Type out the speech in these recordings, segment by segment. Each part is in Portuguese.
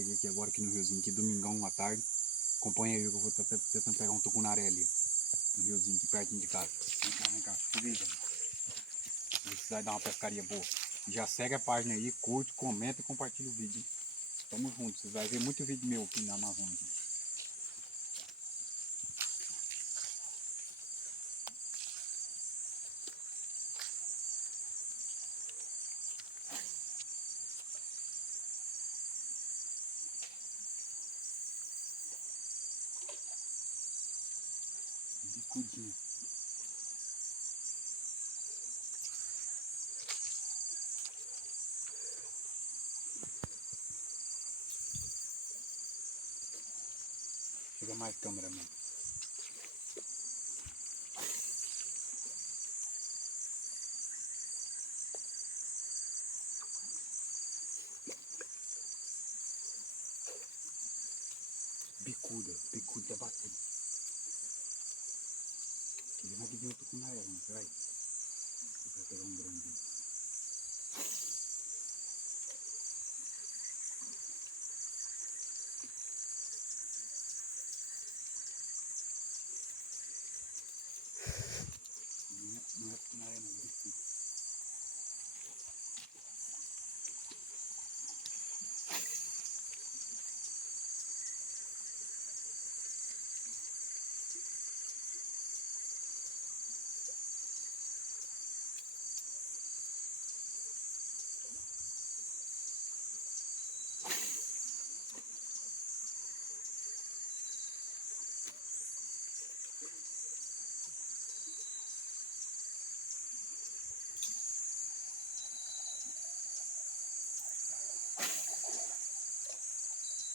Cheguei aqui agora aqui no riozinho, aqui domingão à tarde. Acompanha aí que eu vou estar tentando pegar um tucunaré ali, ó. No riozinho, aqui pertinho de casa. Vem cá, veja. Ver se vai dar uma pescaria boa. Já segue a página aí, curte, comenta e compartilha o vídeo. Tamo junto, você vai ver muito vídeo meu aqui na Amazônia. Bicudinho. Chega mais câmera, mano. Bicuda batendo. Ele vai pedir outro tucunaré, mano. Vai. Vai pegar um grande. Não é tucunaré, não. Bicuda.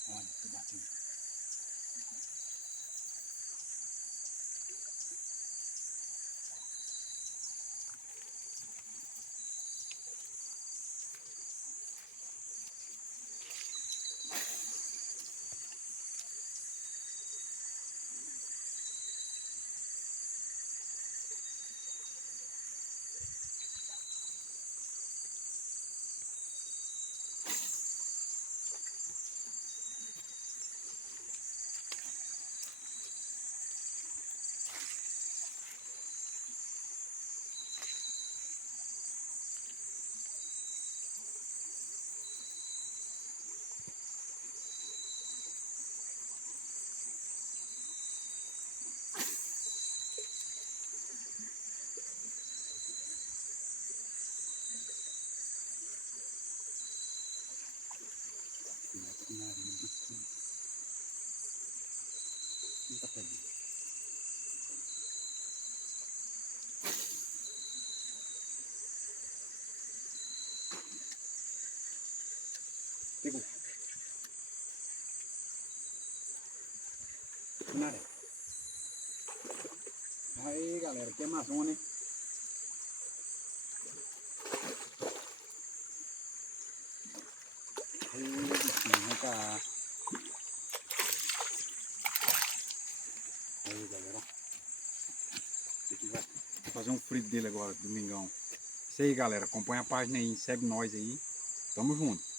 Olha, tô batendo. Não é tucunaré, é bicuda. Nunca peguei. Pegou. Tucunaré. Aí, galera, aqui é Amazônia, hein? Aí, bichinho, vem cá. Aí, galera, ó. Esse aqui vai fazer um frito dele agora, domingão. Isso aí, galera. Acompanha a página aí, segue nós aí. Tamo junto.